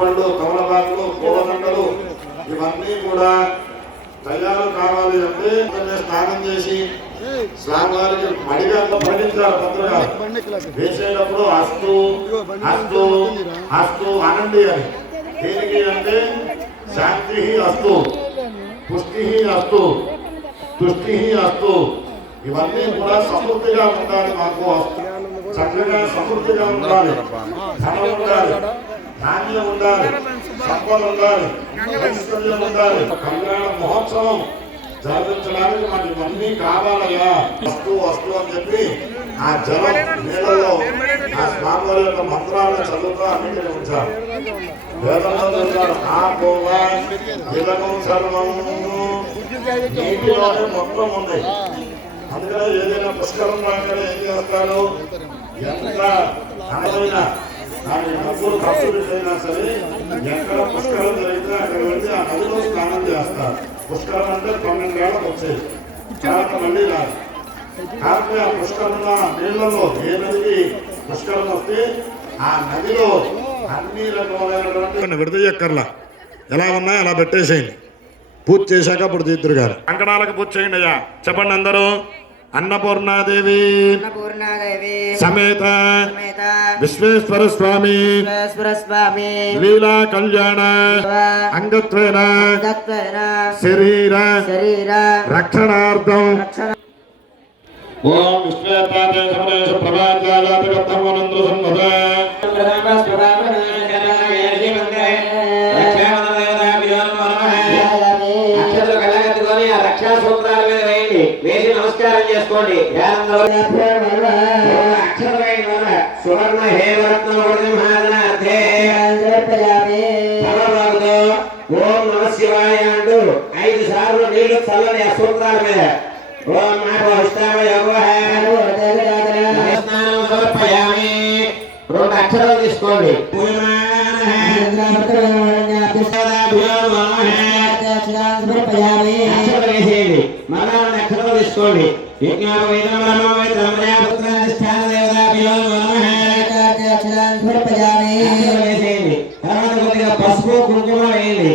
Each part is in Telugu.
అరటిపళ్ళు, కమలబాగులు, పూలదండలు ఇవన్నీ కూడా తయారు కావాలి అంటే స్నానం చేసి స్వామివారికి మడిగా పండించాలి. పత్రగా వేసేటప్పుడు అస్తు అస్తు అస్తు అనండి అని. దేనికి అంటే శాంతి అస్తు, పుష్టి అస్తు, తుష్టి అస్తు. ఇవన్నీ కూడా సమృద్ధిగా ఉండాలి. మాకు చక్కగా సమృద్ధిగా ఉండాలి, ధనం ఉండాలి, ధాన్యం ఉండాలి, సంపద ఉండాలి, ఐశ్వర్యం ఉండాలి. కళ్యాణ మహోత్సవం జరిపించడానికి మాకు ఇవన్నీ కావాలయ్యా. వస్తు వస్తు అని చెప్పి ఆ జలం నీళ్ళలో ఆ స్వామివారి యొక్క మంత్రాలను చదువుతూ అన్నింటినీ ఉంచారు. వేదంలో చదువుతారు ఆ పోవా ఇదకం సర్వం నీటిలోనే మొత్తం ఉంది. అందుకనే ఏదైనా పుష్కరం రాగానే ఏం చేస్తారు, ఎంత అందమైన దాని డబ్బులు ఖర్చు పెట్టైనా సరే ఎక్కడ పుష్కరం జరిగితే అక్కడ వెళ్ళి ఆ నదిలో స్నానం చేస్తారు. పుష్కరం అంటే 12 ఏళ్ళకు వచ్చేది, తర్వాత మళ్ళీ రాదు. కాబట్టి ఆ పుష్కరణ నీళ్లలో ఏ నదికి పుష్కరం వస్తే ఆ నదిలో అన్ని రకమైనటువంటి విడదీయక్కర్లా, ఎలా ఉన్నాయో అలా పెట్టేసేయండి. పూజ చేశాక అప్పుడు తీర్థుడు గారు కంకణాలకు పూజ చేయండి అయ్యా. చెప్పండి అందరూ. అన్నపూర్ణాదేవి సమేత విశ్వేశ్వర స్వామి లీలా కళ్యాణ అంగత్వేన శరీర రక్షణార్థం ఓం విశ్వేశ్వరాయ సమరేష ప్రభాజాలాభిగతమనందు సన్మద రక్షా సూత్రాల మీద వేయండి, వేసి నమస్కారం చేసుకోండి. సువర్ణ హేమరత్న ఓం నమ శివాయ అంటూ 5 సార్లు నీళ్లు చల్లని ఆ సూత్రాల మీద. ఓం సమర్పయామి. 2 అక్షరాలు తీసుకోండి. వేసేయండి. మళ్ళా 2 అక్షరాలు తీసుకోండి. వేసేయండి. తర్వాత కొద్దిగా పసుపు కుంకుమ వేయండి.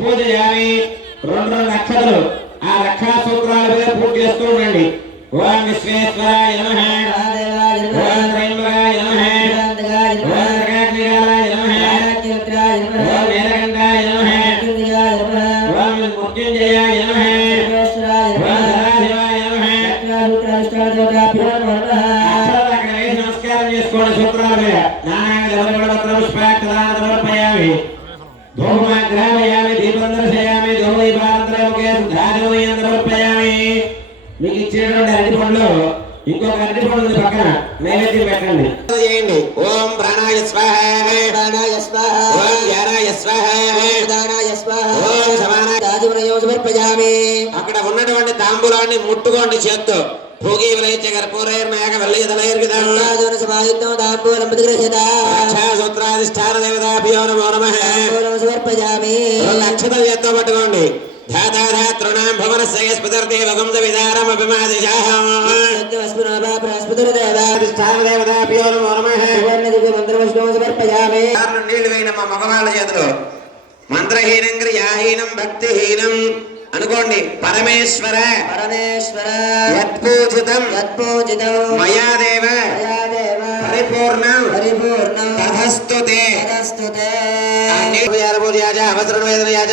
పూజ చేయాలి. 2 అక్షరాలు ఆ రక్షా సూత్రాల మీద పూజ చేస్తూ ఉండండి. ఓం విశ్వేశ్వరాయ నమః, ఓం త్రయంబకాయ నమః, ఓం త్రికాగ్నికాలాయ నమః, ఓం నీలకంఠాయ నమః, ఓం మృత్యుంజయాయ నమః, ఓం సదాశివాయ నమః. అక్కడ వేసి నమస్కారం చేసుకోండి. సూత్రాల మీద సమర్పయామి. ధూమాగ్రహయామి, దీపం దర్శయామి, ధూమదీపాంతరముఖే సుధాజమయం సమర్పయామి. మీకు ఇచ్చినటువంటి అరటి పండ్లు ఇంకొక అరటి పండు ఉంది పక్కన, నైవేద్యం పెట్టండి. చేయండి. ఓం ప్రాణాయ స్వాహ, ప్రాణాయ స్వాహ, ఓం ధ్యానాయ స్వాహ, ధ్యానాయ స్వాహ, ఓం సమానాయ రాజమయం సమర్పయామి. అక్కడ ఉన్నటువంటి తాంబూలాన్ని ముట్టుకోండి చేత్తో. భోగీవలైత్య కర్పూరైర్మేఘ వల్లయతలైర్విదం సమాయుక్తం తాంబూలం ప్రతిగృహ్యత. రక్షా సూత్రాధిష్ఠాన దేవతాభ్యో నమో నమః. తాంబూలం సమర్పయామి. 2 అక్షతలు చేత్తో పట్టుకోండి. ధాతాధాతృణాం భవనస్య యస్పతిర్దేవగం సవిదారం అభిమాదిశాః. అధిష్ఠాన దేవతాభ్యో నమో నమః. మంత్రవస్తో సమర్పయామి. నీళ్లు వేయండి మా మగవాళ్ళ చేతిలో. మంత్రహీనం క్రియాహీనం భక్తిహీనం అనుకోండి. పరమేశ్వర పరమేశ్వర యత్పూజితం యత్పూజితం మయాదేవ మయాదేవ పరిపూర్ణం పరిపూర్ణం తథస్తుతే తథస్తుతే. పూజయాజ అవసరం వేదనయాజ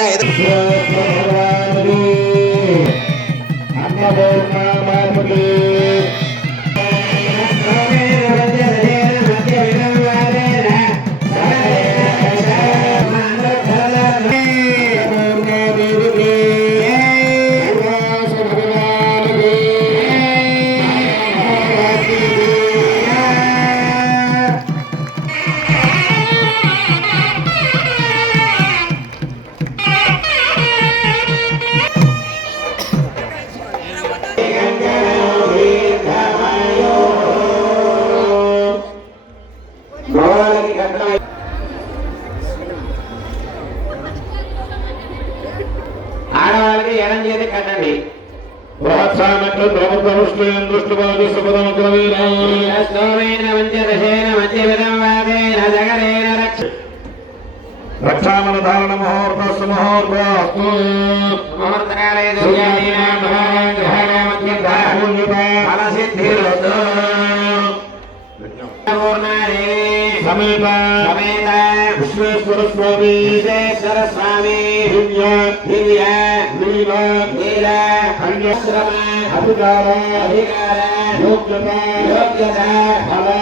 వాళ్ళకి ఎడం చేతి కట్టండి రక్షామణ ధారణ ముహూర్త ముహూర్తకాలే సమేత సమేత విశ్వేశ్వర స్వామి విశ్వేశ్వర స్వామి దివ్య దివ్య నీల నీల కన్యాశ్రమ అధికార అధికార అధికార యోగ్యత యోగ్యత ఫల